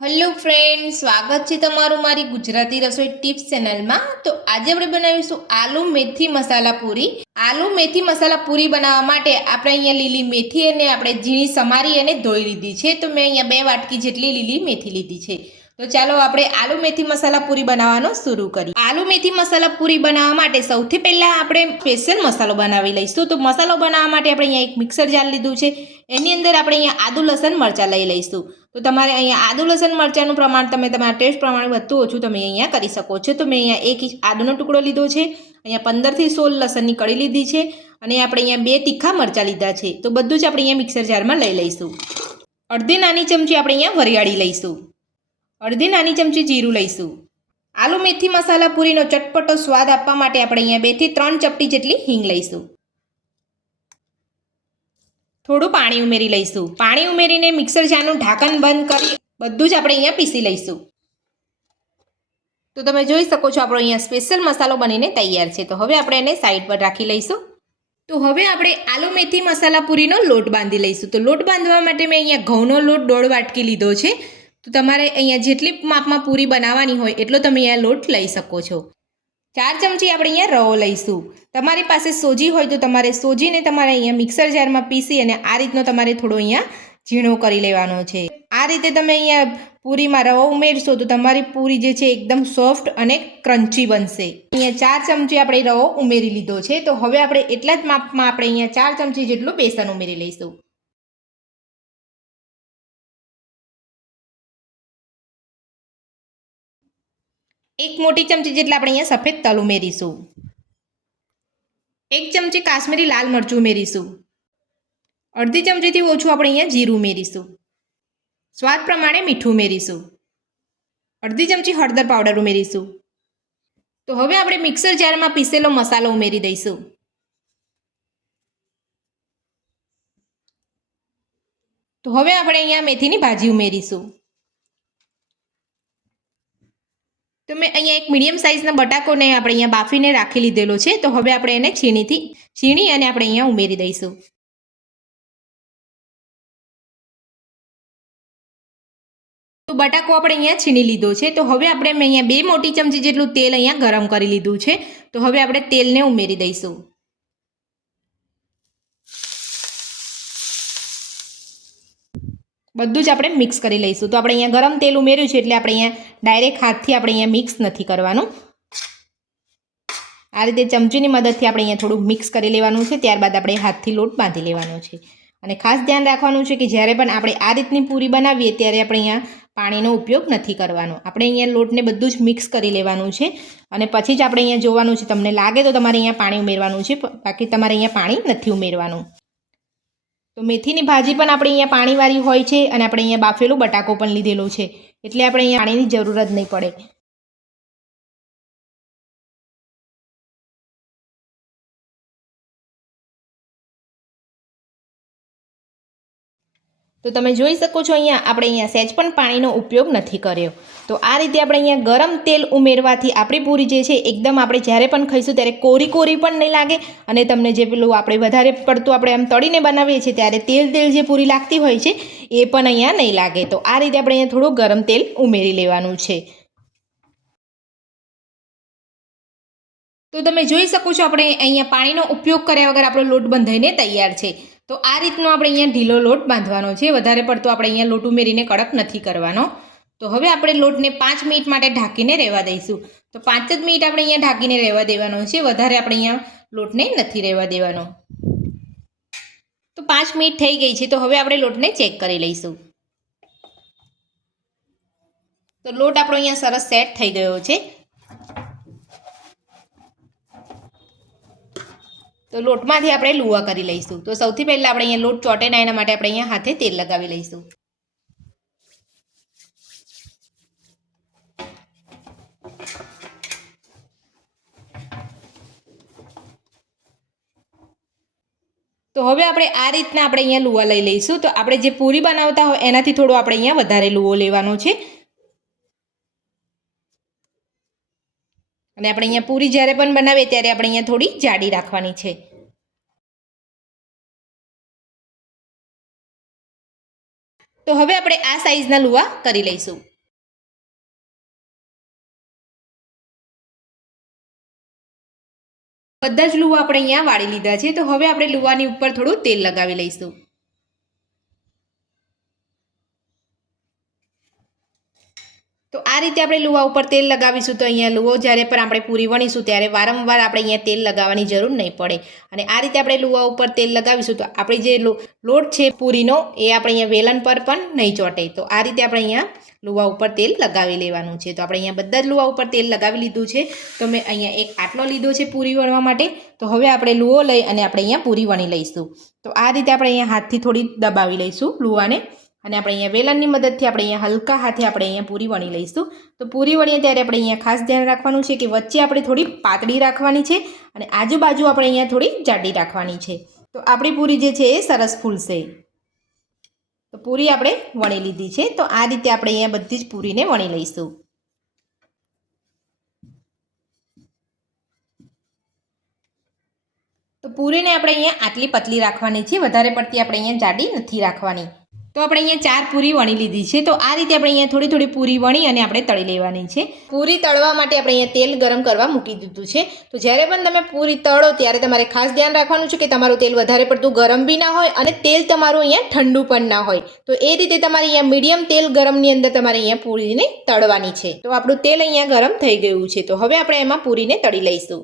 Hello friend, સ્વાગત છે તમારું મારી ગુજરાતી રસોઈ ટિપ્સ ચેનલમાં। તો આજે આપણે બનાવીશું આલુ મેથી મસાલા પૂરી। આલુ મેથી મસાલા પૂરી બનાવવા માટે આપણે અહીંયા લીલી મેથી અને આપણે ઝીણી સમારી અને ધોઈ લીધી છે। તો મેં અહીંયા 2 વાટકી જેટલી લીલી મેથી લીધી છે। તો ચાલો આપણે આલુ મેથી મસાલા પૂરી બનાવવાનું શરૂ કરીએ। આલુ મેથી મસાલા પૂરી બનાવવા માટે સૌથી પહેલા આપણે સ્પેશિયલ મસાલો બનાવી લઈશું। તો મસાલો બનાવવા માટે આપણે અહીંયા એક મિક્સર જાર લીધું છે। એની અંદર આપણે અહીંયા આદુ લસણ મરચાં લઈ લઈશું। તો તમારે અહીંયા આદુ લસણ મરચાંનું પ્રમાણ તમે તમારા ટેસ્ટ પ્રમાણે વધુ ઓછું તમે અહીંયા કરી શકો છો। તો મેં અહીંયા એક આદુનો ટુકડો લીધો છે, અહીંયા 15 થી 16 લસણની કળી લીધી છે અને આપણે અહીંયા 2 તીખા મરચાં લીધા છે। તો બધું જ આપણે અહીંયા મિક્સર જારમાં લઈ લઈશું। અડધી નાની ચમચી આપણે અહીંયા વરિયાળી લઈશું, અડધી નાની ચમચી જીરું લઈશું। આલુ મેથી મસાલા પૂરીનો ચટપટો સ્વાદ આપવા માટે આપણે અહીંયા 2 થી 3 ચપટી જેટલી હિંગ લઈશું। થોડું પાણી ઉમેરી લઈશું। પાણી ઉમેરીને મિક્સર જારનું ઢાંકણ બંધ કરી બધું જ આપણે અહીંયા પીસી લઈશું। તો તમે જોઈ શકો છો આપણો અહીંયા સ્પેશિયલ મસાલો બનીને તૈયાર છે। તો હવે આપણે એને સાઈડ પર રાખી લઈશું। તો હવે આપણે આલુ મેથી મસાલા પૂરીનો લોટ બાંધી લઈશું। તો લોટ બાંધવા માટે મેં અહીંયા ઘઉંનો લોટ 1.5 વાટકી લીધો છે। તો તમારે અહીંયા જેટલી માપમાં પૂરી બનાવવાની હોય એટલો તમે અહીંયા લોટ લઈ શકો છો। 4 ચમચી આપણે અહીંયા રવો લઈશું। તમારી પાસે સોજી હોય તો તમારે સોજીને તમારે અહીંયા મિક્સર જારમાં પીસી અને આ રીતનો તમારે થોડો અહીંયા ઝીણો કરી લેવાનો છે। આ રીતે તમે અહીંયા પૂરીમાં રવો ઉમેરશો તો તમારી પૂરી જે છે એકદમ સોફ્ટ અને ક્રન્ચી બનશે। અહીંયા 4 ચમચી આપણે રવો ઉમેરી લીધો છે। તો હવે આપણે એટલા જ માપમાં આપણે અહીંયા 4 ચમચી જેટલું બેસન ઉમેરી લઈશું। એક મોટી ચમચી જેટલા આપણે અહીંયા સફેદ તલ ઉમેરીશું। 1 ચમચી કાશ્મીરી લાલ મરચું ઉમેરીશું। અડધી ચમચીથી ઓછું આપણે અહીંયા જીરું ઉમેરીશું। સ્વાદ પ્રમાણે મીઠું ઉમેરીશું। અડધી ચમચી હળદર પાવડર ઉમેરીશું। તો હવે આપણે મિક્સર જારમાં પીસેલો મસાલો ઉમેરી દઈશું। તો હવે આપણે અહીંયા મેથીની ભાજી ઉમેરીશું। તો મેં અહીંયા એક મીડિયમ સાઇઝના બટાકોને આપણે અહીંયા બાફીને રાખી લીધેલો છે। તો હવે આપણે એને છીણી અને આપણે અહીંયા ઉમેરી દઈશું। તો બટાકો આપણે અહીંયા છીણી લીધો છે। તો હવે આપણે મેં અહીંયા 2 મોટી ચમચી જેટલું તેલ અહીંયા ગરમ કરી લીધું છે। તો હવે આપણે તેલને ઉમેરી દઈશું। બધું જ આપણે મિક્સ કરી લઈશું। તો આપણે અહીંયા ગરમ તેલ ઉમેર્યું છે એટલે આપણે અહીંયા ડાયરેક્ટ હાથથી આપણે અહીંયા મિક્સ નથી કરવાનું। આ રીતે ચમચીની મદદથી આપણે અહીંયા થોડું મિક્સ કરી લેવાનું છે। ત્યારબાદ આપણે હાથથી લોટ બાંધી લેવાનો છે અને ખાસ ધ્યાન રાખવાનું છે કે જ્યારે પણ આપણે આ રીતની પૂરી બનાવીએ ત્યારે આપણે અહીંયા પાણીનો ઉપયોગ નથી કરવાનો। આપણે અહીંયા લોટને બધું જ મિક્સ કરી લેવાનું છે અને પછી જ આપણે અહીંયા જોવાનું છે। તમને લાગે તો તમારે અહીંયા પાણી ઉમેરવાનું છે, બાકી તમારે અહીંયા પાણી નથી ઉમેરવાનું। તો મેથીની ભાજી પણ આપણે અહીંયા પાણીવાળી હોય છે અને આપણે અહીંયા બાફેલું બટાકો પણ લીધેલો છે એટલે આપણે અહીંયા પાણીની જરૂર જ નહીં પડે। તો તમે જોઈ શકો છો અહીંયા આપણે અહીંયા સહેજ પણ પાણીનો ઉપયોગ નથી કર્યો। તો આ રીતે આપણે અહીંયા ગરમ તેલ ઉમેરવાથી આપણી પૂરી જે છે એકદમ આપણે જ્યારે પણ ખાઈશું ત્યારે કોરી કોરી પણ નહીં લાગે અને તમને જે પેલું આપણે વધારે પડતું આપણે આમ તળીને બનાવીએ છીએ ત્યારે તેલ જે પૂરી લાગતી હોય છે એ પણ અહીંયા નહીં લાગે। તો આ રીતે આપણે અહીંયા થોડું ગરમ તેલ ઉમેરી લેવાનું છે। તો તમે જોઈ શકો છો આપણે અહીંયા પાણીનો ઉપયોગ કર્યા વગર આપણો લોટ બંધાઈને તૈયાર છે। તો આ રીતનો આપણે અહીંયા ઢીલો લોટ બાંધવાનો છે, વધારે પડતો આપણે અહીંયા લોટ ઉમેરીને કડક નથી કરવાનો। તો હવે આપણે લોટને 5 મિનિટ માટે ઢાંકીને રહેવા દઈશું। તો 5 જ મિનિટ આપણે અહીંયા ઢાંકીને રહેવા દેવાનો છે, વધારે આપણે અહીંયા લોટને નથી રહેવા દેવાનો। તો 5 મિનિટ થઈ ગઈ છે। તો હવે આપણે લોટને ચેક કરી લઈશું। તો લોટ આપણો અહીંયા સરસ સેટ થઈ ગયો છે। તો લોટમાંથી આપણે લુવા કરી લઈશું। તો સૌથી પહેલાં આપણે અહીંયા લોટ ચોટે ના એના માટે આપણે અહીંયા હાથે તેલ લગાવી લઈશું। તો હવે આપણે આ રીતના આપણે અહીંયા લુવા લઈ લઈશું। તો આપણે જે પૂરી બનાવતા હોય એનાથી થોડો આપણે અહીંયા વધારે લુવો લેવાનો છે અને આપણે અહીંયા પૂરી જ્યારે પણ બનાવીએ ત્યારે આપણે અહીંયા થોડી જાડી રાખવાની છે। તો હવે આપણે આ સાઈઝના લુવા કરી લઈશું। બધા જ લુવા આપણે અહીંયા વાળી લીધા છે. તો હવે આપણે લુવાની ઉપર થોડું તેલ લગાવી લઈશું. તો આ રીતે આપણે લુવા ઉપર તેલ લગાવીશું તો અહીંયા લુવો જ્યારે પણ આપણે પૂરી વણીશું ત્યારે વારંવાર આપણે અહીંયા તેલ લગાવવાની જરૂર નહીં પડે. અને આ રીતે આપણે લુવા ઉપર તેલ લગાવીશું તો આપણી જે લોટ છે પૂરીનો એ આપણે અહીંયા વેલણ પર પણ નહીં ચોંટે. તો આ રીતે આપણે અહીંયા લુવા ઉપર તેલ લગાવી લેવાનું છે. તો આપણે અહીંયા બધા જ લુવા ઉપર તેલ લગાવી લીધું છે. તો મેં અહીંયા એક આટલો લીધો છે પૂરી વણવા માટે. તો હવે આપણે લુવો લઈ અને આપણે અહીંયા પૂરી વણી લઈશું. તો આ રીતે આપણે અહીંયા હાથથી થોડી દબાવી લઈશું લુવાને અને આપણે અહીંયા વેલણની મદદથી આપણે અહીંયા હલકા હાથે આપણે અહીંયા પૂરી વણી લઈશું. તો પૂરી વણીએ ત્યારે આપણે અહીંયા ખાસ ધ્યાન રાખવાનું છે કે વચ્ચે આપણે થોડી પાતળી રાખવાની છે અને આજુબાજુ આપણે અહીંયા થોડી જાડી રાખવાની છે. તો આપણી પૂરી જે છે એ સરસ ફૂલશે. તો પૂરી આપણે વણી લીધી છે. તો આ રીતે આપણે અહીંયા બધી જ પૂરીને વણી લઈશું. તો પૂરીને આપણે અહીંયા આટલી પતલી રાખવાની છે, વધારે પડતી આપણે અહીંયા જાડી નથી રાખવાની. તો આપણે અહીંયા 4 પૂરી વણી લીધી છે. તો આ રીતે આપણે અહીંયા થોડી થોડી પૂરી વણી અને આપણે તળી લેવાની છે. પૂરી તળવા માટે આપણે અહીંયા તેલ ગરમ કરવા મૂકી દીધું છે. તો જ્યારે પણ તમે પૂરી તળો ત્યારે તમારે ખાસ ધ્યાન રાખવાનું છે કે તમારું તેલ વધારે પડતું ગરમ બી ના હોય અને તેલ તમારું અહીંયા ઠંડુ પણ ના હોય. તો એ રીતે તમારે અહીંયા મીડિયમ તેલ ગરમની અંદર તમારે અહીંયા પૂરીને તળવાની છે. તો આપણું તેલ અહીંયા ગરમ થઈ ગયું છે. તો હવે આપણે એમાં પૂરીને તળી લઈશું.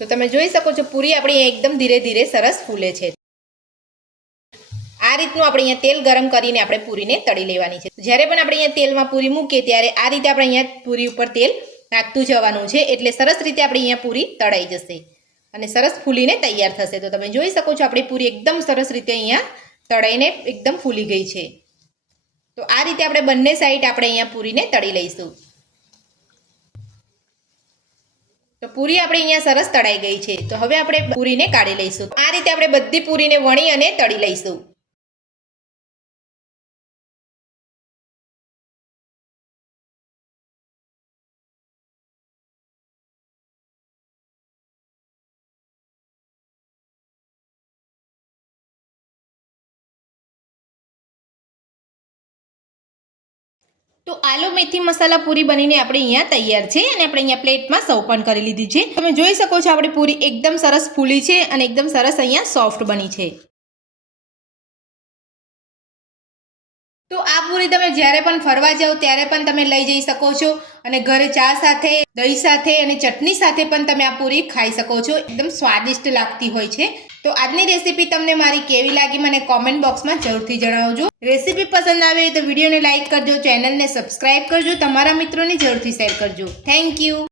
તો તમે જોઈ શકો છો પૂરી આપણી એકદમ ધીરે ધીરે સરસ ફૂલે છે. આ રીતનું આપણે અહીંયા તેલ ગરમ કરીને આપણે પૂરીને તળી લેવાની છે. જ્યારે પણ આપણે અહીંયા તેલમાં પૂરી મૂકીએ ત્યારે આ રીતે આપણે અહીંયા પૂરી ઉપર તેલ નાખતું જવાનું છે. એટલે સરસ રીતે આપણી અહીંયા પૂરી તળાઈ જશે અને સરસ ફૂલીને તૈયાર થશે. તો તમે જોઈ શકો છો આપણી પૂરી એકદમ સરસ રીતે અહીંયા તળાઈને એકદમ ફૂલી ગઈ છે. તો આ રીતે આપણે બંને સાઈડ આપણે અહીંયા પૂરીને તળી લઈશું. તો પૂરી આપણે અહીંયા સરસ તળાઈ ગઈ છે. તો હવે આપણે પૂરીને કાઢી લઈશું. આ રીતે આપણે બધી પૂરીને વણી અને તળી લઈશું. તો આલુ મેથી મસાલા પૂરી બનીને આપણે અહીંયા તૈયાર છે અને આપણે અહીંયા પ્લેટમાં સર્વ પણ કરી લીધી છે. તમે જોઈ શકો છો આપણી પૂરી એકદમ સરસ ફૂલી છે અને એકદમ સરસ અહીંયા સોફ્ટ બની છે. તો આ પૂરી તમે જ્યારે પણ ફરવા જાઓ ત્યારે પણ તમે લઈ જઈ શકો છો અને ઘરે ચા સાથે, દહીં સાથે અને ચટણી સાથે પણ તમે આ પૂરી ખાઈ શકો છો. એકદમ સ્વાદિષ્ટ લાગતી હોય છે. તો આજની રેસીપી તમને મારી કેવી લાગી મને કોમેન્ટ બોક્સમાં જરૂરથી જણાવજો. રેસીપી પસંદ આવે તો વિડીયોને લાઇક કરજો, ચેનલને સબસ્ક્રાઇબ કરજો, તમારા મિત્રોને જરૂરથી શેર કરજો. Thank you.